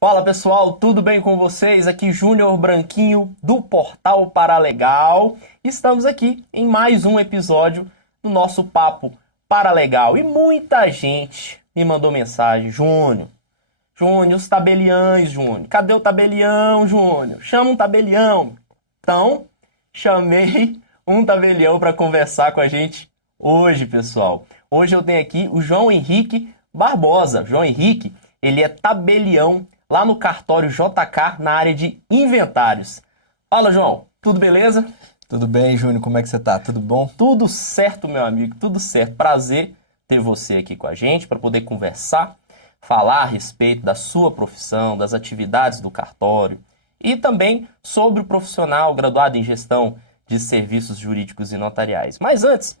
Fala pessoal, tudo bem com vocês? Aqui Júnior Branquinho do Portal Paralegal. Estamos aqui em mais um episódio do nosso Papo Paralegal. E muita gente me mandou mensagem: Júnior, os tabeliães, Júnior. Cadê o tabelião, Júnior? Chama um tabelião. Então, chamei um tabelião para conversar com a gente hoje, pessoal. Hoje eu tenho aqui o João Henrique Barbosa. João Henrique, ele é tabelião lá no cartório JK, na área de inventários. Fala, João. Tudo beleza? Tudo bem, Júnior? Como é que você tá? Tudo bom? Tudo certo, meu amigo. Tudo certo. Prazer ter você aqui com a gente para poder conversar, falar a respeito da sua profissão, das atividades do cartório e também sobre o profissional graduado em gestão de serviços jurídicos e notariais. Mas antes,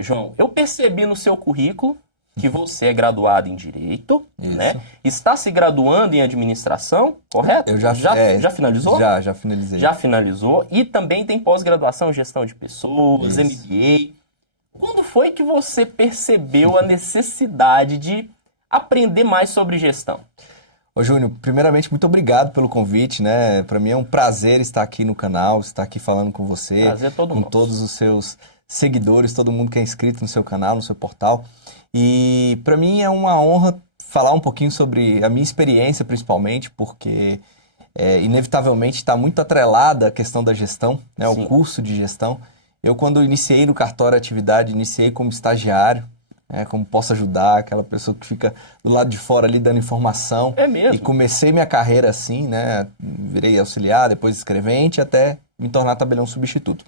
João, eu percebi no seu currículo que você é graduado em Direito, Isso. né? Está se graduando em Administração, correto? Eu já Já finalizou? Já finalizei. Já finalizou. E também tem pós-graduação em Gestão de Pessoas, Isso. MBA. Quando foi que você percebeu a necessidade de aprender mais sobre gestão? Ô, Júnior, primeiramente, muito obrigado pelo convite, né? Para mim é um prazer estar aqui no canal, estar aqui falando com você, Prazer todo com nosso. todos os seus seguidores, todo mundo que é inscrito no seu canal, no seu portal. E para mim é uma honra falar um pouquinho sobre a minha experiência, principalmente, porque inevitavelmente está muito atrelada a questão da gestão, né? Sim. O curso de gestão. Eu, quando iniciei no cartório a atividade, iniciei como estagiário, né? Como posso ajudar, aquela pessoa que fica do lado de fora ali dando informação. É mesmo? E comecei minha carreira assim, né? Virei auxiliar, depois escrevente, até me tornar tabelião substituto.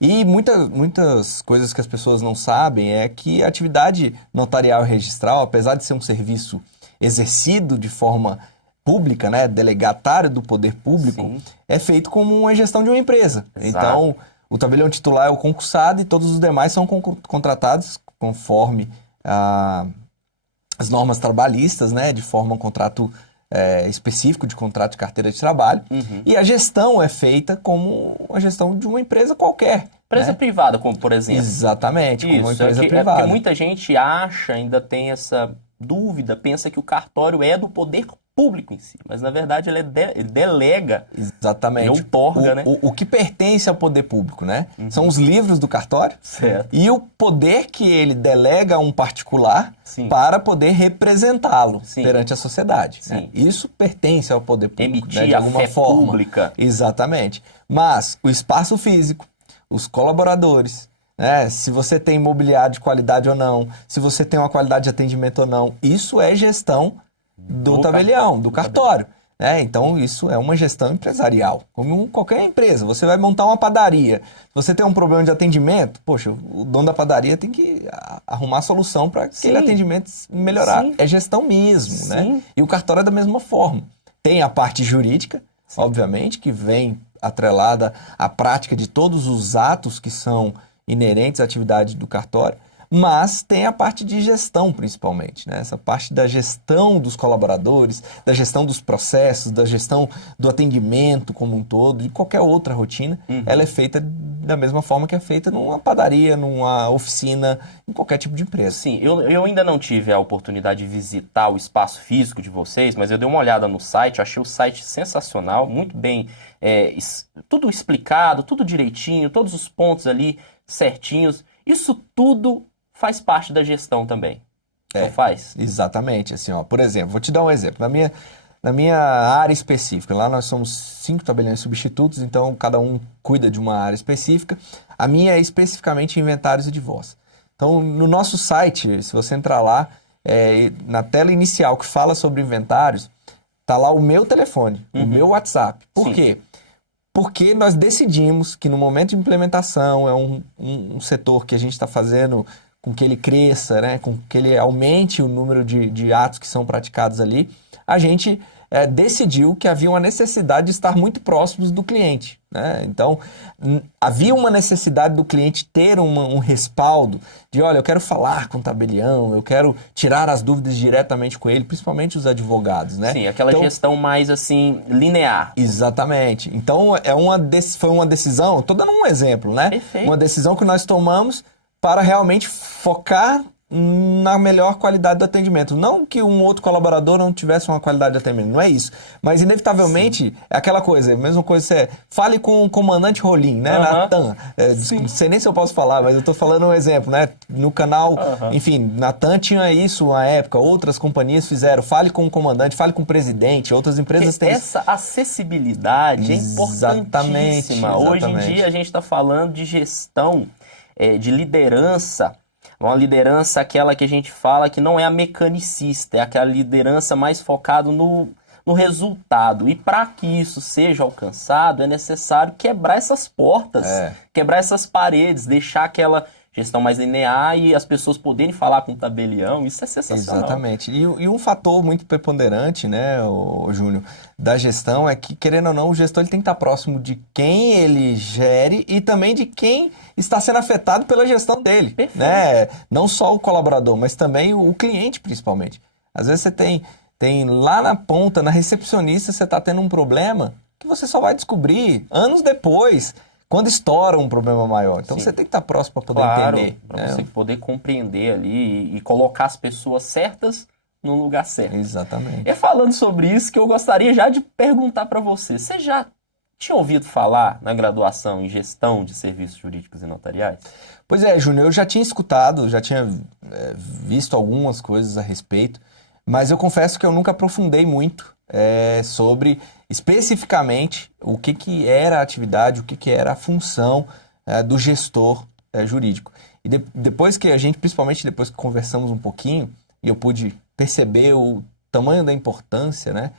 E muitas coisas que as pessoas não sabem é que a atividade notarial e registral, apesar de ser um serviço exercido de forma pública, né, delegatário do poder público, Sim. é feito como uma gestão de uma empresa. Exato. Então, o tabelião titular é o concursado e todos os demais são contratados conforme as normas trabalhistas, né, de forma a um contrato específico de contrato de carteira de trabalho. Uhum. E a gestão é feita como a gestão de uma empresa qualquer. Empresa né? privada, como por exemplo. Exatamente, como uma Isso, empresa é privada. porque muita gente acha, ainda tem essa dúvida, pensa que o cartório é do poder público em si, mas na verdade ele delega, Exatamente. ele outorga, né? O que pertence ao poder público, né? Uhum. São os livros do cartório Certo. e o poder que ele delega a um particular Sim. para poder representá-lo Sim. perante a sociedade. Sim. Né? Isso pertence ao poder público, né? Emitir De a alguma fé forma. pública. Exatamente. Mas o espaço físico, os colaboradores, né? Se você tem imobiliário de qualidade ou não, se você tem uma qualidade de atendimento ou não, isso é gestão do tabelião, do cartório. Né? Então, isso é uma gestão empresarial, como qualquer empresa. Você vai montar uma padaria. Se você tem um problema de atendimento, poxa, o dono da padaria tem que arrumar a solução para aquele atendimento melhorar. Sim. É gestão mesmo, né? Sim. E o cartório é da mesma forma. Tem a parte jurídica, obviamente, que vem atrelada à prática de todos os atos que são inerentes à atividade do cartório, mas tem a parte de gestão, principalmente, né? Essa parte da gestão dos colaboradores, da gestão dos processos, da gestão do atendimento como um todo, de qualquer outra rotina, ela é feita da mesma forma que é feita numa padaria, numa oficina, em qualquer tipo de empresa. Sim, eu ainda não tive a oportunidade de visitar o espaço físico de vocês, mas eu dei uma olhada no site, eu achei o site sensacional, muito bem, tudo explicado, tudo direitinho, todos os pontos ali certinhos. Isso tudo faz parte da gestão também. Não faz? Exatamente. Assim, ó, por exemplo, vou te dar um exemplo. Na minha área específica, lá nós somos 5 tabeliões substitutos, então cada um cuida de uma área específica. A minha é especificamente inventários e divórcio. Então, no nosso site, se você entrar lá, na tela inicial que fala sobre inventários, tá lá o meu telefone, o meu WhatsApp. Por Sim. quê? Porque nós decidimos que no momento de implementação é um setor que a gente está fazendo com que ele cresça, né? Com que ele aumente o número de atos que são praticados ali, a gente decidiu que havia uma necessidade de estar muito próximos do cliente. Né? Então, havia uma necessidade do cliente ter um respaldo de, olha, eu quero falar com o tabelião, eu quero tirar as dúvidas diretamente com ele, principalmente os advogados. Né? Sim, aquela gestão mais assim, linear. Exatamente. Então, foi uma decisão, estou dando um exemplo, né? Perfeito. Uma decisão que nós tomamos para realmente focar na melhor qualidade do atendimento. Não que um outro colaborador não tivesse uma qualidade de atendimento, não é isso. Mas, inevitavelmente, é aquela coisa, a mesma coisa, você fale com o comandante Rolim, né, na TAM. Não sei nem se eu posso falar, mas eu tô falando um exemplo, né? No canal, enfim, na TAM tinha isso uma época, outras companhias fizeram, fale com o comandante, fale com o presidente, outras empresas têm... Essa acessibilidade é importantíssima. Hoje em dia a gente está falando de gestão, de liderança. Uma liderança aquela que a gente fala que não é a mecanicista, é aquela liderança mais focada no resultado. E para que isso seja alcançado, é necessário quebrar essas portas, quebrar essas paredes, deixar aquela gestão mais linear e as pessoas poderem falar com o tabelião. Isso é sensacional. Exatamente. E um fator muito preponderante, né, Júnior, da gestão é que, querendo ou não, o gestor ele tem que estar próximo de quem ele gere e também de quem está sendo afetado pela gestão dele. Perfeito. Né? Não só o colaborador, mas também o cliente, principalmente. Às vezes você tem lá na ponta, na recepcionista, você está tendo um problema que você só vai descobrir anos depois, quando estoura um problema maior. Então você tem que estar próximo para poder entender. Para você poder compreender ali e colocar as pessoas certas no lugar certo. Exatamente. E falando sobre isso, que eu gostaria já de perguntar para você. Você já tinha ouvido falar na graduação em gestão de serviços jurídicos e notariais? Pois é, Júnior, eu já tinha escutado, já tinha visto algumas coisas a respeito, mas eu confesso que eu nunca aprofundei muito sobre especificamente o que era a atividade, o que era a função do gestor jurídico. E depois que a gente, principalmente depois que conversamos um pouquinho, e eu pude perceber o tamanho da importância, né?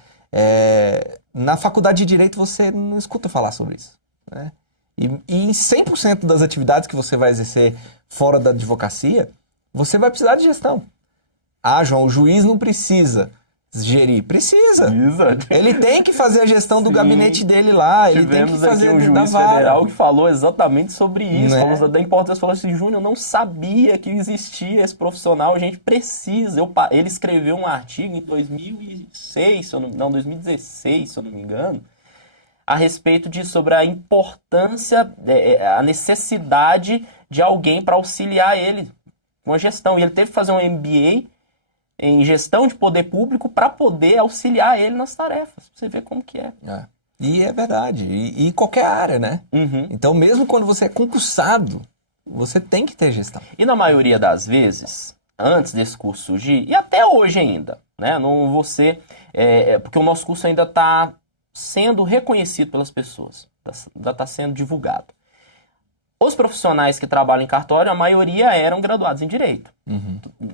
Na faculdade de Direito você não escuta falar sobre isso, né? E em 100% das atividades que você vai exercer fora da advocacia, você vai precisar de gestão. Ah, João, o juiz não precisa gerir. Precisa. Ele tem que fazer a gestão do gabinete dele lá. Ele tem que fazer aqui um juiz federal que falou exatamente sobre isso. Falou da importância. Falou assim, Júnior, eu não sabia que existia esse profissional. A gente precisa. Ele escreveu um artigo em 2006, 2016, se eu não me engano, a respeito sobre a importância, a necessidade de alguém para auxiliar ele com a gestão. E ele teve que fazer um MBA em gestão de poder público para poder auxiliar ele nas tarefas. Você vê como que é. E é verdade. E qualquer área, né? Então, mesmo quando você é concursado, você tem que ter gestão. E na maioria das vezes, antes desse curso surgir, e até hoje ainda, né? Não porque o nosso curso ainda está sendo reconhecido pelas pessoas. Ainda está sendo divulgado. Os profissionais que trabalham em cartório, a maioria eram graduados em Direito.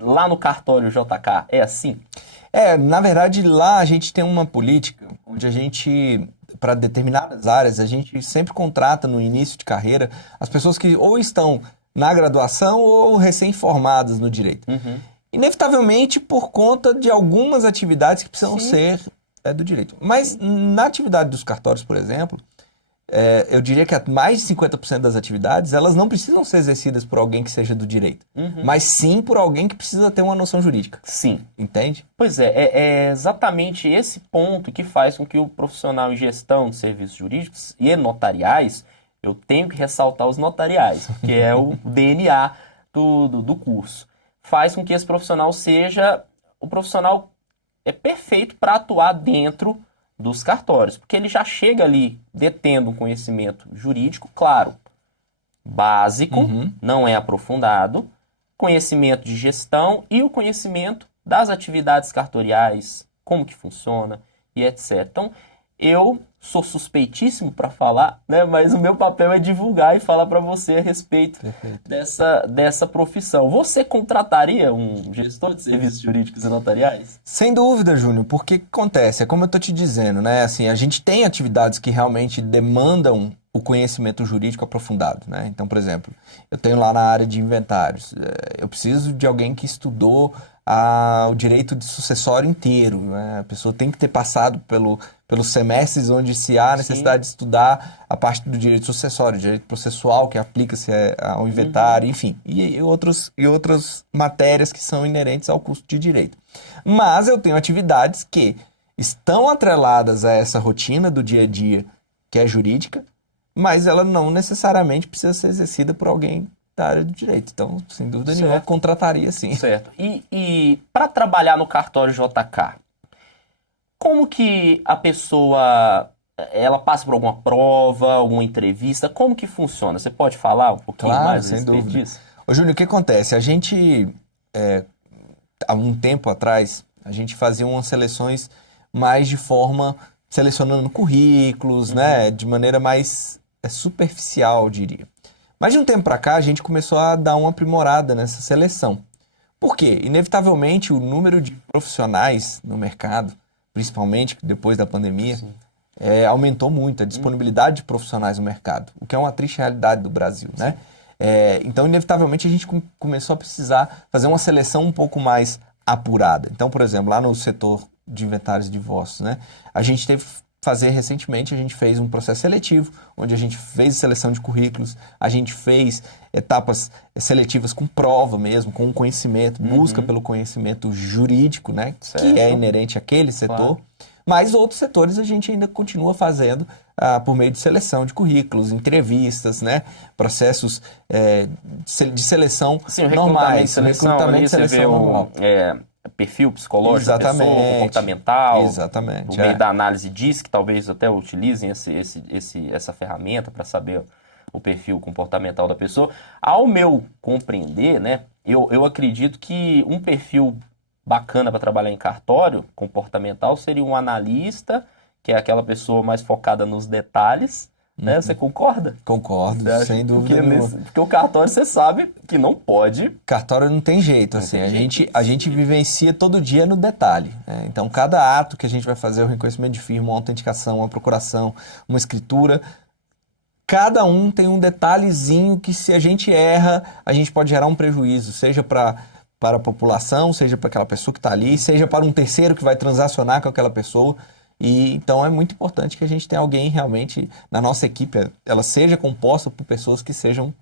Lá no cartório JK, é assim? Na verdade, lá a gente tem uma política onde a gente, para determinadas áreas, a gente sempre contrata no início de carreira as pessoas que ou estão na graduação ou recém-formadas no Direito. Inevitavelmente por conta de algumas atividades que precisam ser do Direito. Mas na atividade dos cartórios, por exemplo, eu diria que mais de 50% das atividades, elas não precisam ser exercidas por alguém que seja do direito, mas sim por alguém que precisa ter uma noção jurídica. Sim. Entende? Pois é exatamente esse ponto que faz com que o profissional em gestão de serviços jurídicos e notariais, eu tenho que ressaltar os notariais, porque é o DNA do curso, faz com que esse profissional seja o profissional perfeito para atuar dentro dos cartórios, porque ele já chega ali detendo um conhecimento jurídico, claro, básico, não é aprofundado, conhecimento de gestão e o conhecimento das atividades cartoriais, como que funciona e etc. Então, eu sou suspeitíssimo para falar, né? Mas o meu papel é divulgar e falar para você a respeito dessa profissão. Você contrataria um gestor de serviços jurídicos e notariais? Sem dúvida, Júnior, porque o que acontece? É como eu estou te dizendo, né? Assim, a gente tem atividades que realmente demandam o conhecimento jurídico aprofundado, né? Então, por exemplo, eu tenho lá na área de inventários, eu preciso de alguém que estudou o direito de sucessório inteiro, né? A pessoa tem que ter passado pelos semestres onde se há necessidade de estudar a parte do direito sucessório, direito processual, que aplica-se ao inventário, enfim, e outras matérias que são inerentes ao curso de direito. Mas eu tenho atividades que estão atreladas a essa rotina do dia a dia, que é jurídica, mas ela não necessariamente precisa ser exercida por alguém da área do direito. Então, sem dúvida nenhuma, Certo. contrataria sim. Certo. E para trabalhar no cartório JK, como que a pessoa, ela passa por alguma prova, alguma entrevista? Como que funciona? Você pode falar um pouquinho Claro, mais a sem respeito dúvida. disso? Ô, Júnior, o que acontece? A gente, há um tempo atrás, a gente fazia umas seleções mais de forma, selecionando currículos, né? De maneira mais superficial, eu diria. Mas de um tempo para cá, a gente começou a dar uma aprimorada nessa seleção. Por quê? Inevitavelmente, o número de profissionais no mercado, principalmente depois da pandemia, aumentou muito a disponibilidade de profissionais no mercado, o que é uma triste realidade do Brasil, né? Então, inevitavelmente, a gente começou a precisar fazer uma seleção um pouco mais apurada. Então, por exemplo, lá no setor de inventários e divórcios, né? A gente teve fazer recentemente, a gente fez um processo seletivo, onde a gente fez seleção de currículos, a gente fez etapas seletivas com prova mesmo, com conhecimento, busca pelo conhecimento jurídico, né? Que é inerente àquele setor. Claro. Mas outros setores a gente ainda continua fazendo por meio de seleção de currículos, entrevistas, né? Processos de seleção Sim, o recrutamento normais. de seleção, recrutamento ali de você vê seleção normal. perfil psicológico da pessoa, Exatamente. comportamental. Exatamente. Por meio da análise diz que talvez até utilizem essa ferramenta para saber o perfil comportamental da pessoa. Ao meu compreender, né, eu acredito que um perfil bacana para trabalhar em cartório comportamental seria um analista, que é aquela pessoa mais focada nos detalhes, né? Você concorda? Concordo, Você acha? sem dúvida Porque, nenhuma. porque o cartório você sabe que não pode. Cartório não tem jeito, assim, tem a jeito. gente, a gente vivencia todo dia no detalhe, né? Então, cada ato que a gente vai fazer, o reconhecimento de firma, uma autenticação, uma procuração, uma escritura, cada um tem um detalhezinho que, se a gente erra, a gente pode gerar um prejuízo, seja para a população, seja para aquela pessoa que está ali, seja para um terceiro que vai transacionar com aquela pessoa. E então é muito importante que a gente tenha alguém realmente na nossa equipe, ela seja composta por pessoas que sejam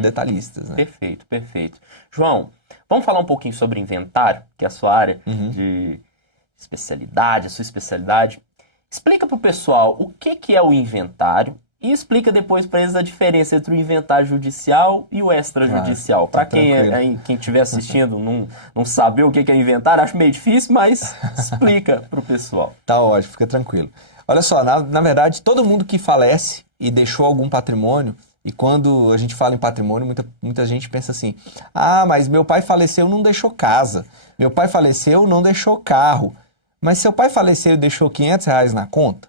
detalhistas, né? Perfeito, perfeito. João, vamos falar um pouquinho sobre inventário, que é a sua área de especialidade, a sua especialidade. Explica para o pessoal o que é o inventário e explica depois para eles a diferença entre o inventário judicial e o extrajudicial. Para quem estiver assistindo não saber o que é inventário, acho meio difícil, mas explica para o pessoal. Tá ótimo, fica tranquilo. Olha só, na verdade, todo mundo que falece e deixou algum patrimônio, e quando a gente fala em patrimônio, muita gente pensa assim, mas meu pai faleceu, não deixou casa, meu pai faleceu, não deixou carro, mas seu pai faleceu e deixou R$ 500 na conta,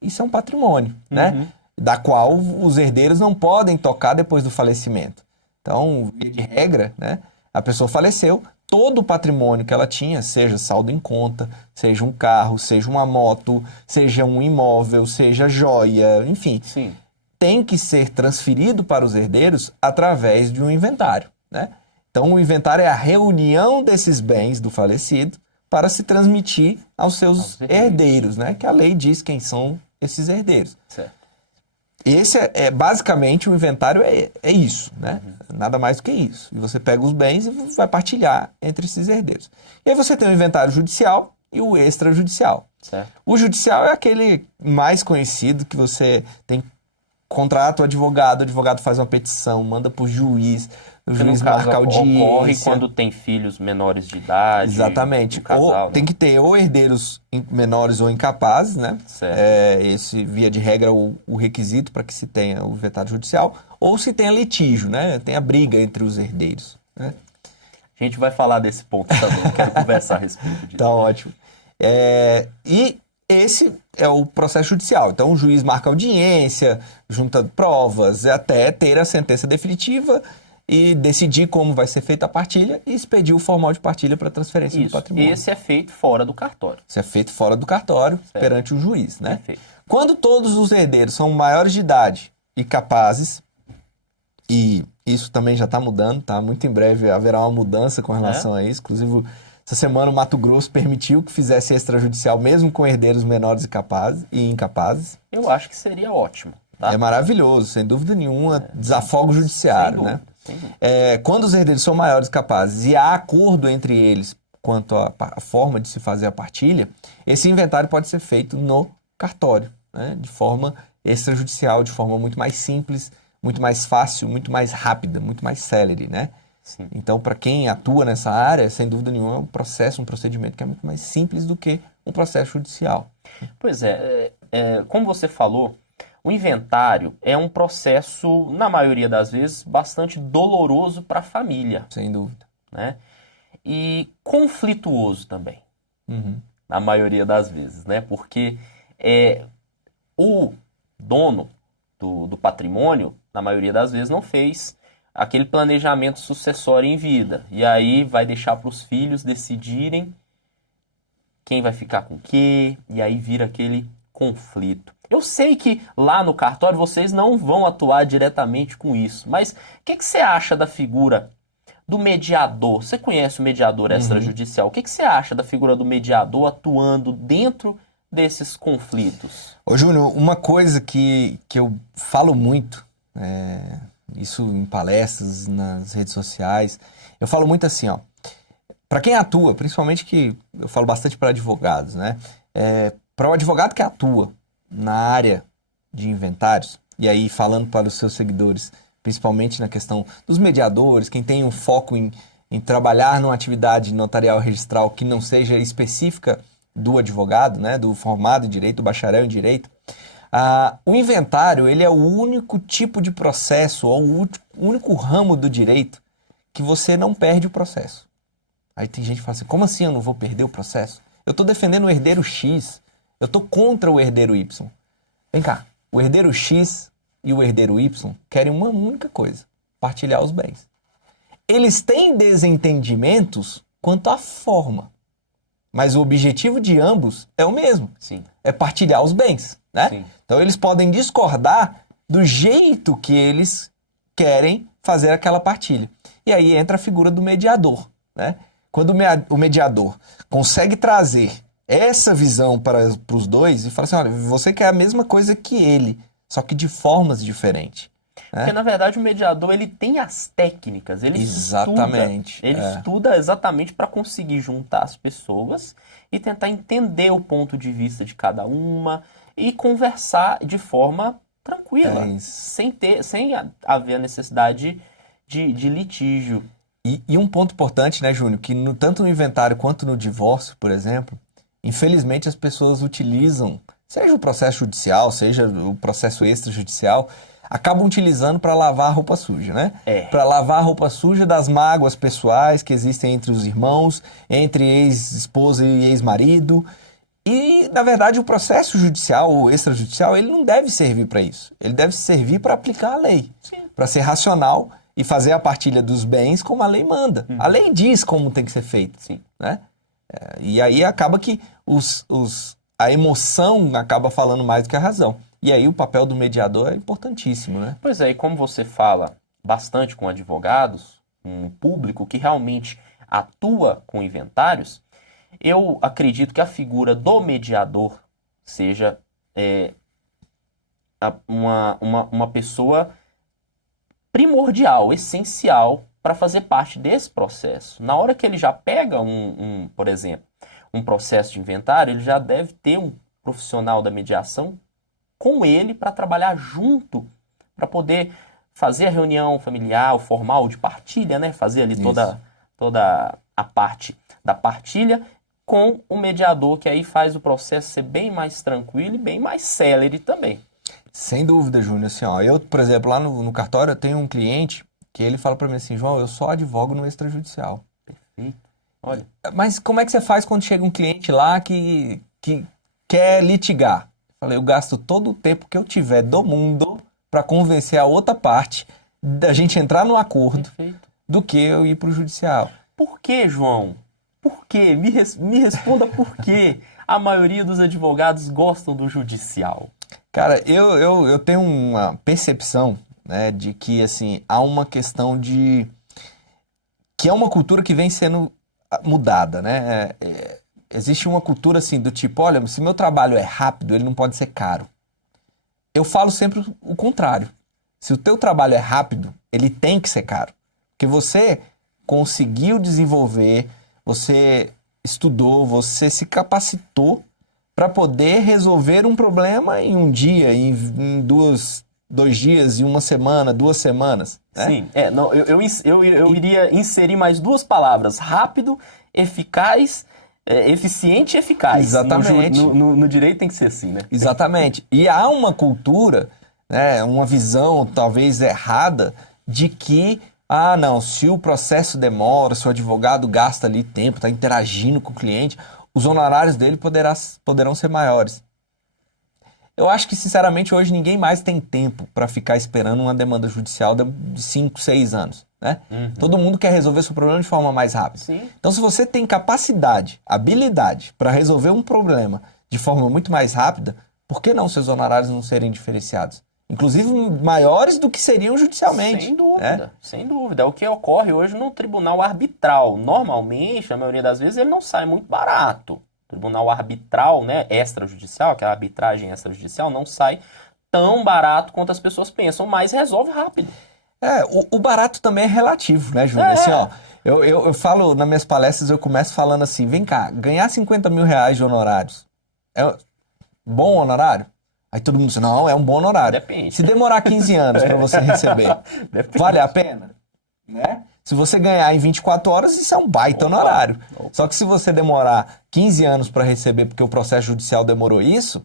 isso é um patrimônio, né? Da qual os herdeiros não podem tocar depois do falecimento. Então, via de regra, né? A pessoa faleceu, todo o patrimônio que ela tinha, seja saldo em conta, seja um carro, seja uma moto, seja um imóvel, seja joia, enfim, Sim. tem que ser transferido para os herdeiros através de um inventário, né? Então, o inventário é a reunião desses bens do falecido para se transmitir aos seus herdeiros, né? Que a lei diz quem são esses herdeiros. Certo. Esse basicamente o inventário é isso, né? Nada mais do que isso. E você pega os bens e vai partilhar entre esses herdeiros. E aí você tem o inventário judicial e o extrajudicial. Certo. O judicial é aquele mais conhecido que você tem contrato o advogado faz uma petição, manda para o juiz No caso, marca a ocorre audiência. quando tem filhos menores de idade. Exatamente. Um casal, Ou né? tem que ter ou herdeiros menores ou incapazes, né? Certo. Esse, via de regra, o requisito para que se tenha o inventário judicial, ou se tenha litígio, né? Tem a briga entre os herdeiros, né? A gente vai falar desse ponto também, quero conversar a respeito disso. Tá ótimo. E esse é o processo judicial. Então, o juiz marca audiência, junta provas, até ter a sentença definitiva e decidir como vai ser feita a partilha e expedir o formal de partilha para transferência do patrimônio. Esse é feito fora do cartório. Isso é feito fora do cartório, perante o juiz, né? Perfeito. Quando todos os herdeiros são maiores de idade e capazes, e isso também já está mudando, tá? Muito em breve haverá uma mudança com relação a isso. Inclusive, essa semana o Mato Grosso permitiu que fizesse extrajudicial mesmo com herdeiros menores e incapazes. Eu acho que seria ótimo. Tá? É maravilhoso, sem dúvida nenhuma, desafoga o judiciário, né? Sem dúvida. Quando os herdeiros são maiores e capazes e há acordo entre eles quanto à forma de se fazer a partilha, esse inventário pode ser feito no cartório, né? De forma extrajudicial, de forma muito mais simples, muito mais fácil, muito mais rápida, muito mais célere, né? Sim. Então, para quem atua nessa área, sem dúvida nenhuma, é um processo, um procedimento que é muito mais simples do que um processo judicial. Pois é, como você falou, o inventário é um processo, na maioria das vezes, bastante doloroso para a família, Sem dúvida. né? E conflituoso também, Uhum. na maioria das vezes, né? Porque é, o dono do patrimônio, na maioria das vezes, não fez aquele planejamento sucessório em vida. E aí vai deixar para os filhos decidirem quem vai ficar com o quê, e aí vira aquele conflito. Eu sei que lá no cartório vocês não vão atuar diretamente com isso, mas o que você acha da figura do mediador? Você conhece o mediador Uhum. extrajudicial? O que você acha da figura do mediador atuando dentro desses conflitos? Ô, Júnior, uma coisa que eu falo muito, é, isso em palestras, nas redes sociais, eu falo muito assim, ó, para quem atua, principalmente que eu falo bastante para advogados, né? Para o advogado que atua na área de inventários, e aí falando para os seus seguidores, principalmente na questão dos mediadores, quem tem um foco em trabalhar numa atividade notarial registral que não seja específica do advogado, né? Do formado em direito, do bacharel em direito, o inventário, ele é o único tipo de processo, ou o único ramo do direito que você não perde o processo. Aí tem gente que fala assim, como assim eu não vou perder o processo? Eu estou defendendo o herdeiro X, eu estou contra o herdeiro Y. Vem cá, o herdeiro X e o herdeiro Y querem uma única coisa, partilhar os bens. Eles têm desentendimentos quanto à forma, mas o objetivo de ambos é o mesmo, Sim, é partilhar os bens, né? sim, Então eles podem discordar do jeito que eles querem fazer aquela partilha. E aí entra a figura do mediador, né? Quando o mediador consegue trazer essa visão para os dois e fala assim, olha, você quer a mesma coisa que ele, só que de formas diferentes, porque né? na verdade o mediador ele tem as técnicas, Exatamente. ele estuda exatamente para conseguir juntar as pessoas e tentar entender o ponto de vista de cada uma e conversar de forma É tranquila, isso. sem haver a necessidade de litígio. E um ponto importante, né, Júnior, que tanto no inventário quanto no divórcio, por exemplo, infelizmente as pessoas utilizam, seja o processo judicial, seja o processo extrajudicial, acabam utilizando para lavar a roupa suja, né? É, Para lavar a roupa suja das mágoas pessoais que existem entre os irmãos, entre ex-esposa e ex-marido. E, na verdade, o processo judicial ou extrajudicial, ele não deve servir para isso. Ele deve servir para aplicar a lei, sim. para ser racional e fazer a partilha dos bens como a lei manda. A Uhum. lei diz como tem que ser feito, Sim. né? E aí acaba que a emoção acaba falando mais do que a razão. E aí o papel do mediador é importantíssimo, né? Pois é, e como você fala bastante com advogados, um público que realmente atua com inventários, eu acredito que a figura do mediador seja uma pessoa primordial, essencial para fazer parte desse processo. Na hora que ele já pega por exemplo, um processo de inventário, ele já deve ter um profissional da mediação com ele para trabalhar junto, para poder fazer a reunião familiar, o formal de partilha, né? Fazer ali Isso. toda a parte da partilha com o mediador, que aí faz o processo ser bem mais tranquilo e bem mais célere também. Sem dúvida, Júnior. Assim, ó, eu, por exemplo, lá no cartório, eu tenho um cliente que ele fala para mim assim, João, eu só advogo no extrajudicial. Perfeito. Olha, Mas como é que você faz quando chega um cliente lá que quer litigar? Eu falei, eu gasto todo o tempo que eu tiver do mundo para convencer a outra parte da gente entrar no acordo perfeito. do que eu ir para o judicial. Por que, João? Por quê? Me responda por que a maioria dos advogados gostam do judicial. Cara, eu tenho uma percepção, né, de que, assim, há uma questão de... que é uma cultura que vem sendo mudada, né? Existe uma cultura, assim, do tipo, olha, se meu trabalho é rápido, ele não pode ser caro. Eu falo sempre o contrário. Se o teu trabalho é rápido, ele tem que ser caro. Porque você conseguiu desenvolver, você estudou, você se capacitou para poder resolver um problema em um dia, em 2 dias e uma semana, 2 semanas, né? Sim, não, eu iria inserir mais duas palavras: rápido, eficaz, eficiente e eficaz. Exatamente. No direito tem que ser assim, né? Exatamente. E há uma cultura, né, uma visão talvez errada de que, não, se o processo demora, se o advogado gasta ali tempo, está interagindo com o cliente, os honorários dele poderão ser maiores. Eu acho que, sinceramente, hoje ninguém mais tem tempo para ficar esperando uma demanda judicial de 5, 6 anos, né? Todo mundo quer resolver seu problema de forma mais rápida. Sim. Então, se você tem capacidade, habilidade para resolver um problema de forma muito mais rápida, por que não seus honorários não serem diferenciados? Inclusive maiores do que seriam judicialmente. Sem dúvida, né? sem dúvida. É o que ocorre hoje no tribunal arbitral. Normalmente, na maioria das vezes, ele não sai muito barato. O tribunal arbitral, né, extrajudicial, aquela arbitragem extrajudicial, não sai tão barato quanto as pessoas pensam, mas resolve rápido. O barato também é relativo, né, Júnior? Assim, ó, eu falo nas minhas palestras, eu começo falando assim, vem cá, ganhar 50 mil reais de honorários é bom honorário? Aí todo mundo diz, não, é um bom honorário. Depende. Se demorar 15 anos para você receber, Depende. vale a pena? Né? Se você ganhar em 24 horas, isso é um baita honorário. Só que se você demorar 15 anos para receber porque o processo judicial demorou isso,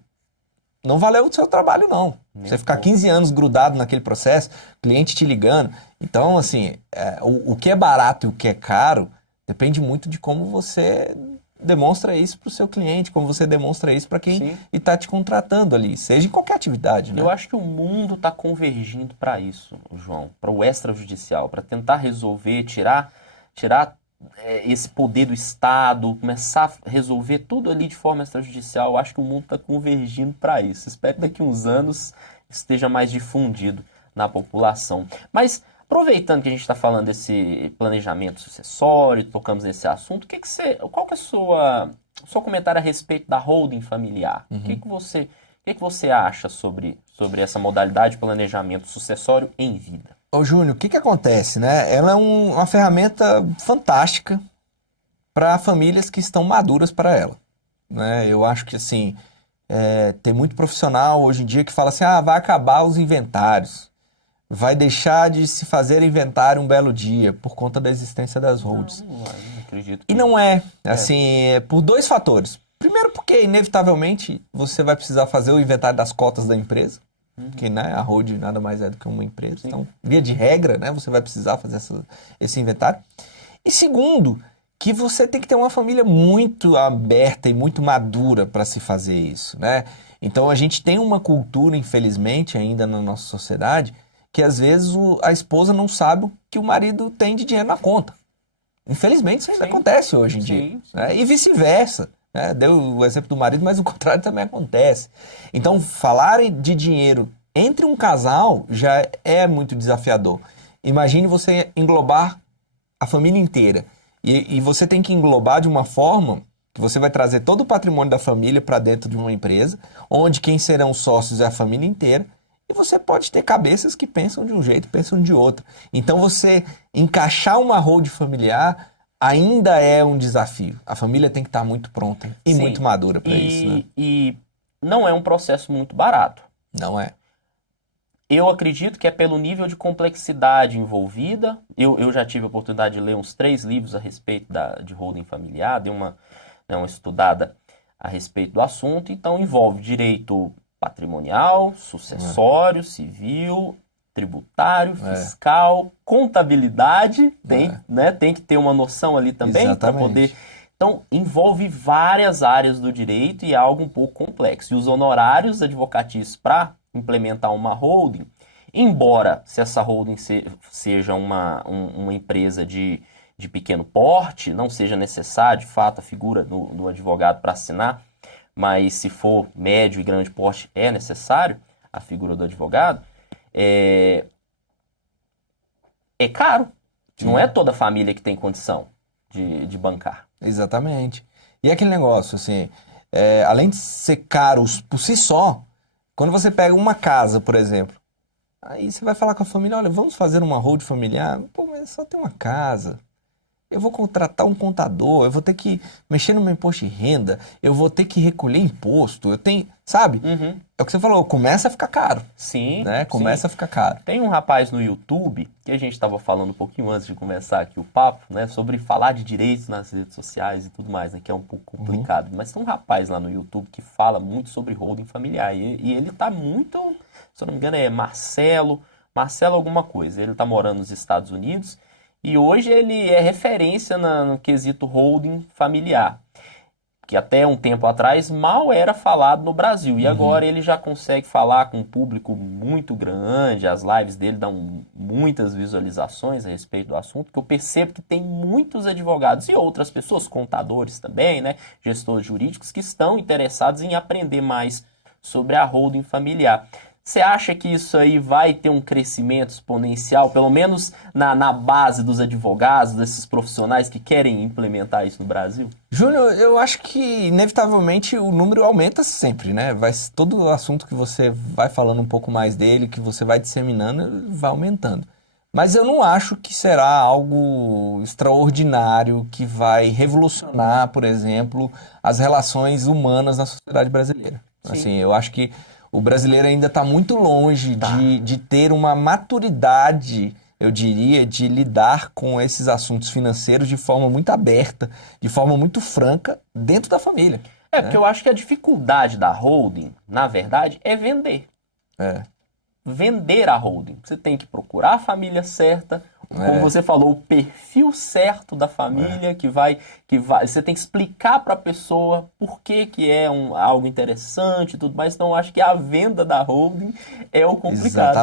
não valeu o seu trabalho, não. Você ficar 15 anos grudado naquele processo, cliente te ligando. Então, assim, o que é barato e o que é caro depende muito de como você demonstra isso para o seu cliente, como você demonstra isso para quem está te contratando ali, seja em qualquer atividade, né? Eu acho que o mundo está convergindo para isso, João, para o extrajudicial, para tentar resolver, tirar esse poder do Estado, começar a resolver tudo ali de forma extrajudicial. Eu acho que o mundo está convergindo para isso. Espero que daqui a uns anos esteja mais difundido na população. Mas, aproveitando que a gente está falando desse planejamento sucessório, tocamos nesse assunto, qual que é o seu comentário a respeito da holding familiar? O que que você acha sobre essa modalidade de planejamento sucessório em vida? Ô Júnior, o que acontece, né? Ela é uma ferramenta fantástica para famílias que estão maduras para ela, né? Eu acho que, assim, tem muito profissional hoje em dia que fala assim, vai acabar os inventários, vai deixar de se fazer inventário um belo dia por conta da existência das holds. Não acredito. E não é, assim, por 2 fatores. Primeiro porque, inevitavelmente, você vai precisar fazer o inventário das cotas da empresa, porque, né, a hold nada mais é do que uma empresa. Sim. Então, via de regra, né, você vai precisar fazer esse inventário. E segundo, que você tem que ter uma família muito aberta e muito madura para se fazer isso, né? Então, a gente tem uma cultura, infelizmente, ainda na nossa sociedade, que às vezes a esposa não sabe o que o marido tem de dinheiro na conta. Infelizmente, isso ainda acontece hoje em dia. Né? E vice-versa. Né? Deu o exemplo do marido, mas o contrário também acontece. Então, falar de dinheiro entre um casal já é muito desafiador. Imagine você englobar a família inteira. E você tem que englobar de uma forma que você vai trazer todo o patrimônio da família para dentro de uma empresa, onde quem serão sócios é a família inteira. E você pode ter cabeças que pensam de um jeito, pensam de outro. Então, você encaixar uma hold familiar ainda é um desafio. A família tem que estar muito pronta e muito madura para isso, né? E não é um processo muito barato. Não é. Eu acredito que é pelo nível de complexidade envolvida. Eu já tive a oportunidade de ler uns 3 livros a respeito de holding familiar, dei uma estudada a respeito do assunto. Então, envolve direito patrimonial, sucessório, civil, tributário, fiscal, contabilidade, tem que ter uma noção ali também para poder. Então, envolve várias áreas do direito e é algo um pouco complexo. E os honorários advocatícios para implementar uma holding, embora se essa holding seja uma empresa de pequeno porte, não seja necessário, de fato, a figura do advogado para assinar, mas se for médio e grande porte, é necessário a figura do advogado, é caro. Sim. Não é toda a família que tem condição de bancar. Exatamente. E aquele negócio, assim, além de ser caros por si só, quando você pega uma casa, por exemplo, aí você vai falar com a família, olha, vamos fazer uma hold familiar? Pô, mas só tem uma casa. eu vou contratar um contador, eu vou ter que mexer no meu imposto de renda, eu vou ter que recolher imposto, eu tenho, sabe? Uhum. É o que você falou, começa a ficar caro, Sim, né? Começa sim. a ficar caro. Tem um rapaz no YouTube, que a gente estava falando um pouquinho antes de começar aqui o papo, né, sobre falar de direitos nas redes sociais e tudo mais, né, que é um pouco complicado. Mas tem um rapaz lá no YouTube que fala muito sobre holding familiar. E ele tá muito, se eu não me engano, é Marcelo alguma coisa. Ele tá morando nos Estados Unidos e hoje ele é referência no quesito holding familiar, que até um tempo atrás mal era falado no Brasil. E agora ele já consegue falar com um público muito grande, as lives dele dão muitas visualizações a respeito do assunto, que eu percebo que tem muitos advogados e outras pessoas, contadores também, né, gestores jurídicos, que estão interessados em aprender mais sobre a holding familiar. Você acha que isso aí vai ter um crescimento exponencial, pelo menos na base dos advogados, desses profissionais que querem implementar isso no Brasil? Júnior, eu acho que inevitavelmente o número aumenta sempre, né? Todo o assunto que você vai falando um pouco mais dele, que você vai disseminando, vai aumentando. Mas eu não acho que será algo extraordinário que vai revolucionar, por exemplo, as relações humanas na sociedade brasileira. Sim. Assim, eu acho que o brasileiro ainda está muito longe Tá. de ter uma maturidade, eu diria, de lidar com esses assuntos financeiros de forma muito aberta, de forma muito franca, dentro da família. Porque eu acho que a dificuldade da holding, na verdade, é vender. É. Vender a holding. Você tem que procurar a família certa, como você falou, o perfil certo da família que vai, você tem que explicar para a pessoa por que é algo interessante e tudo mais. Então, eu acho que a venda da holding é o complicado.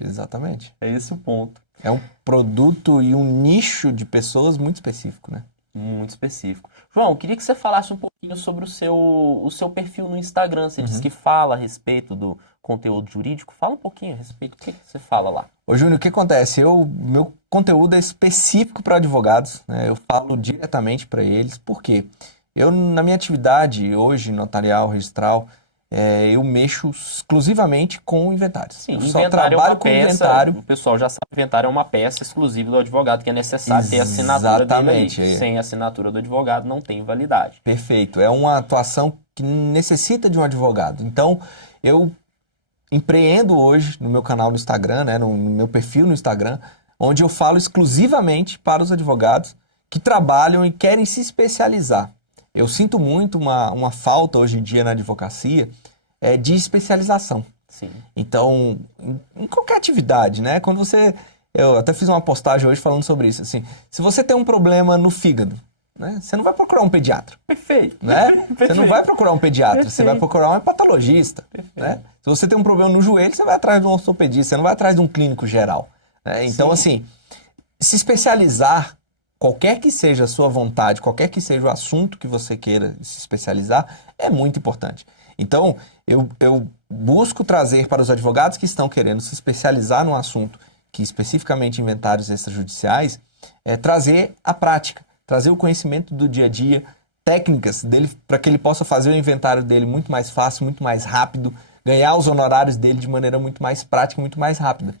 Exatamente. É esse o ponto. É um produto e um nicho de pessoas muito específico, né? Muito específico. João, queria que você falasse um pouquinho sobre o seu perfil no Instagram. Você disse que fala a respeito do conteúdo jurídico. Fala um pouquinho a respeito do que você fala lá. Ô, Júnior, o que acontece? Meu conteúdo é específico para advogados, né? Eu falo diretamente para eles. Por quê? Na minha atividade hoje, notarial, registral, eu mexo exclusivamente com inventários. Sim, Eu só inventário é trabalho uma com peça, inventário. o pessoal já sabe, inventário é uma peça exclusiva do advogado, que é necessário ter a assinatura dele ali. Exatamente. Sem a assinatura do advogado não tem validade. Perfeito. É uma atuação que necessita de um advogado. Então, eu empreendo hoje no meu canal no Instagram, né, no meu perfil no Instagram, onde eu falo exclusivamente para os advogados que trabalham e querem se especializar. Eu sinto muito uma falta hoje em dia na advocacia de especialização. Sim. Então, em qualquer atividade, né? Eu até fiz uma postagem hoje falando sobre isso. Assim, se você tem um problema no fígado, né, você não vai procurar um pediatra. Perfeito. Né? Você não vai procurar um pediatra, Perfeito. você vai procurar um hepatologista. Né? Se você tem um problema no joelho, você vai atrás de um ortopedista, você não vai atrás de um clínico geral. Né? Então, assim, se especializar, qualquer que seja a sua vontade, qualquer que seja o assunto que você queira se especializar, é muito importante. Então, eu busco trazer para os advogados que estão querendo se especializar num assunto, que especificamente inventários extrajudiciais, trazer a prática, trazer o conhecimento do dia a dia, técnicas dele, para que ele possa fazer o inventário dele muito mais fácil, muito mais rápido, ganhar os honorários dele de maneira muito mais prática, muito mais rápida.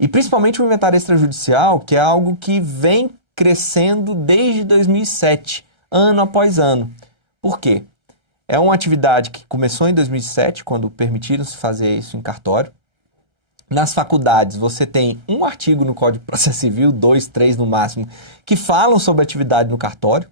E principalmente o inventário extrajudicial, que é algo que vem crescendo desde 2007, ano após ano. Por quê? É uma atividade que começou em 2007, quando permitiram-se fazer isso em cartório. Nas faculdades, você tem um artigo no Código de Processo Civil, 2, 3 no máximo, que falam sobre atividade no cartório.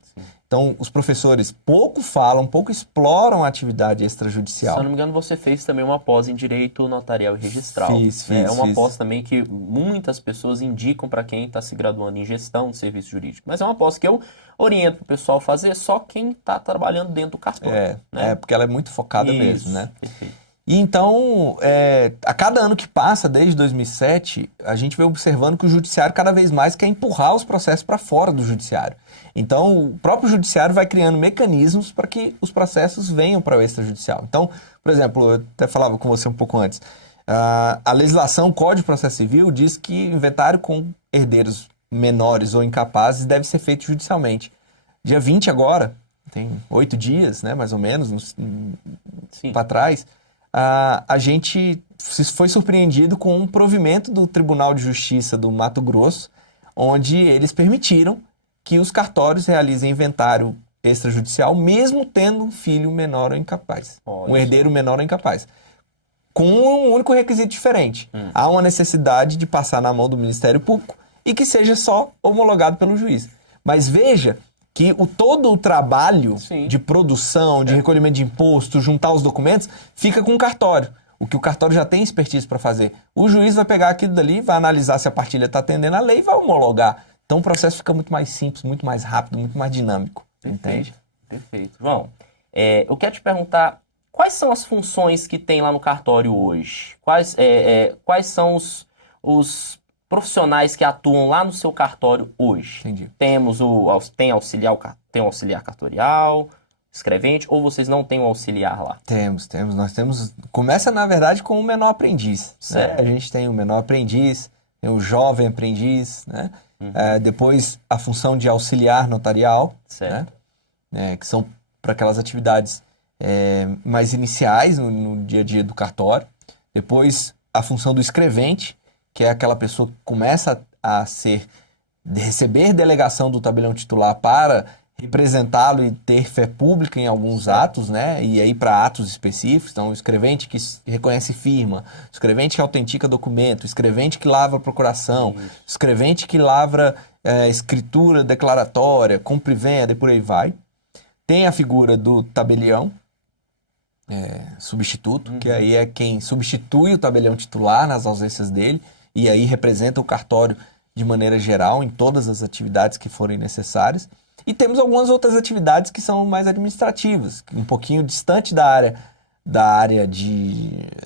Então, os professores pouco falam, pouco exploram a atividade extrajudicial. Se eu não me engano, você fez também uma pós em Direito Notarial e Registral. Fiz. É uma pós também que muitas pessoas indicam para quem está se graduando em Gestão de Serviço Jurídico. Mas é uma pós que eu oriento para o pessoal fazer só quem está trabalhando dentro do cartório. Porque ela é muito focada mesmo, né? Perfeito. E então, a cada ano que passa, desde 2007, a gente vem observando que o judiciário cada vez mais quer empurrar os processos para fora do judiciário. Então, o próprio judiciário vai criando mecanismos para que os processos venham para o extrajudicial. Então, por exemplo, eu até falava com você um pouco antes, a legislação Código de Processo Civil diz que inventário com herdeiros menores ou incapazes deve ser feito judicialmente. Dia 20 agora, tem 8 dias, né, mais ou menos, para trás, a gente foi surpreendido com um provimento do Tribunal de Justiça do Mato Grosso, onde eles permitiram que os cartórios realizem inventário extrajudicial, mesmo tendo um filho menor ou incapaz, um herdeiro menor ou incapaz, com um único requisito diferente. Há uma necessidade de passar na mão do Ministério Público e que seja só homologado pelo juiz. Mas veja que todo o trabalho de produção, de recolhimento de imposto, juntar os documentos, fica com o cartório. O que o cartório já tem expertise para fazer. O juiz vai pegar aquilo dali, vai analisar se a partilha está atendendo a lei e vai homologar. Então o processo fica muito mais simples, muito mais rápido, muito mais dinâmico. Entende? Perfeito. João, eu quero te perguntar, quais são as funções que tem lá no cartório hoje? Quais são os profissionais que atuam lá no seu cartório hoje? Entendi. Tem auxiliar cartorial, escrevente, ou vocês não têm um auxiliar lá? Temos. Nós temos... Começa, na verdade, com o menor aprendiz. Né? A gente tem o menor aprendiz, tem o jovem aprendiz, né? Depois a função de auxiliar notarial, né? Que são para aquelas atividades mais iniciais no dia a dia do cartório. Depois a função do escrevente, que é aquela pessoa que começa a receber delegação do tabelião titular para representá-lo e ter fé pública em alguns atos, né? E aí para atos específicos. Então, o escrevente que reconhece firma, o escrevente que autentica documento, o escrevente que lavra procuração, o escrevente que lavra escritura declaratória, compra e venda e por aí vai. Tem a figura do tabelião, substituto, que aí é quem substitui o tabelião titular nas ausências dele e aí representa o cartório de maneira geral em todas as atividades que forem necessárias. E temos algumas outras atividades que são mais administrativas, um pouquinho distante da área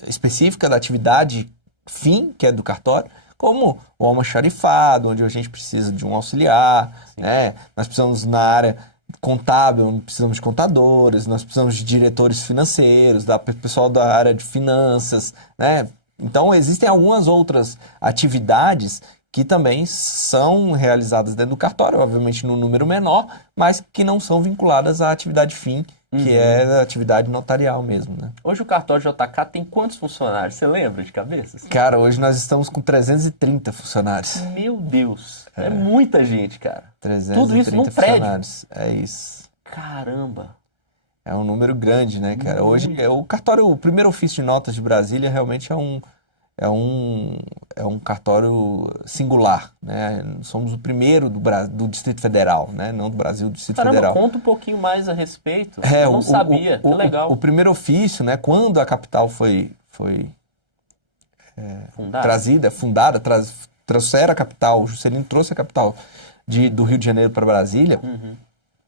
específica da atividade fim, que é do cartório, como o almoxarifado, onde a gente precisa de um auxiliar, né? Nós precisamos na área contábil, precisamos de contadores, nós precisamos de diretores financeiros, pessoal da área de finanças, né? Então, existem algumas outras atividades que também são realizadas dentro do cartório, obviamente no número menor, mas que não são vinculadas à atividade fim, que é a atividade notarial mesmo, né? Hoje o cartório JK tem quantos funcionários? Você lembra de cabeça? Cara, hoje nós estamos com 330 funcionários. Meu Deus, é muita gente, cara. 330 Tudo isso num funcionários. É isso. Caramba. É um número grande, né, cara? Hoje, o cartório, o primeiro ofício de notas de Brasília realmente é um cartório singular, né? Somos o primeiro do Distrito Federal, né? Não do Brasil, do Distrito Federal. Conta um pouquinho mais a respeito. Eu não sabia, que legal. O primeiro ofício, né? Quando a capital foi fundada, trouxeram a capital, o Juscelino trouxe a capital do Rio de Janeiro para Brasília,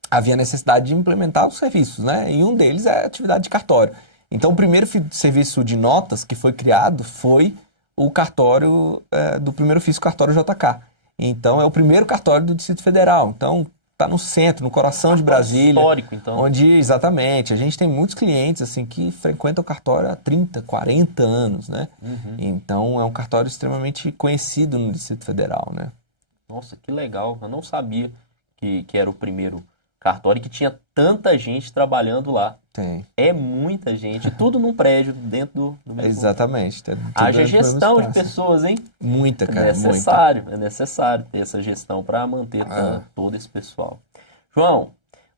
havia necessidade de implementar os serviços, né? E um deles é a atividade de cartório. Então, o primeiro serviço de notas que foi criado foi o cartório do primeiro ofício, cartório JK. Então, é o primeiro cartório do Distrito Federal. Então, está no centro, no coração de Brasília. Histórico, então. Onde, exatamente, a gente tem muitos clientes assim que frequentam o cartório há 30, 40 anos, né? Então, é um cartório extremamente conhecido no Distrito Federal, né? Nossa, que legal. Eu não sabia que era o primeiro cartório e que tinha tanta gente trabalhando lá. Tem. É muita gente. Tudo num prédio, dentro do mesmo. Exatamente. Haja gestão de pessoas, hein? Muita, cara. É necessário ter essa gestão para manter todo esse pessoal. João,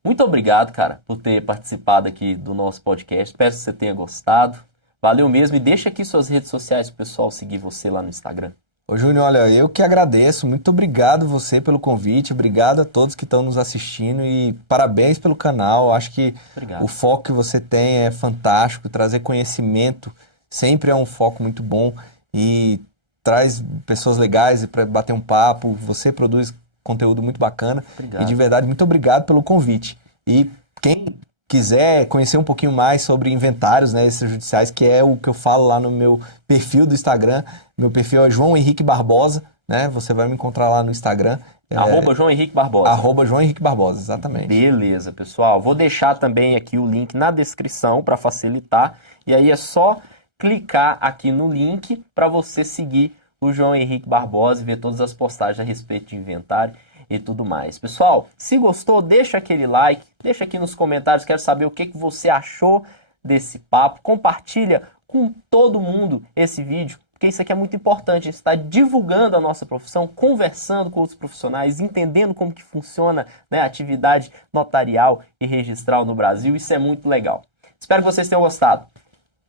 muito obrigado, cara, por ter participado aqui do nosso podcast. Espero que você tenha gostado. Valeu mesmo. E deixa aqui suas redes sociais para o pessoal seguir você lá no Instagram. Ô Júnior, olha, eu que agradeço, muito obrigado você pelo convite, obrigado a todos que estão nos assistindo e parabéns pelo canal, acho que o foco que você tem é fantástico, trazer conhecimento sempre é um foco muito bom e traz pessoas legais para bater um papo, você produz conteúdo muito bacana e de verdade, muito obrigado pelo convite. E quem quiser conhecer um pouquinho mais sobre inventários, né, extrajudiciais, que é o que eu falo lá no meu perfil do Instagram. Meu perfil é João Henrique Barbosa, né? Você vai me encontrar lá no Instagram. Arroba João Henrique Barbosa. Arroba João Henrique Barbosa, exatamente. Beleza, pessoal. Vou deixar também aqui o link na descrição para facilitar. E aí é só clicar aqui no link para você seguir o João Henrique Barbosa e ver todas as postagens a respeito de inventário e tudo mais. Pessoal, se gostou, deixa aquele like, deixa aqui nos comentários, quero saber o que você achou desse papo. Compartilha com todo mundo esse vídeo, porque isso aqui é muito importante. A gente está divulgando a nossa profissão, conversando com outros profissionais, entendendo como que funciona, né, a atividade notarial e registral no Brasil. Isso é muito legal. Espero que vocês tenham gostado.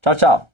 Tchau, tchau.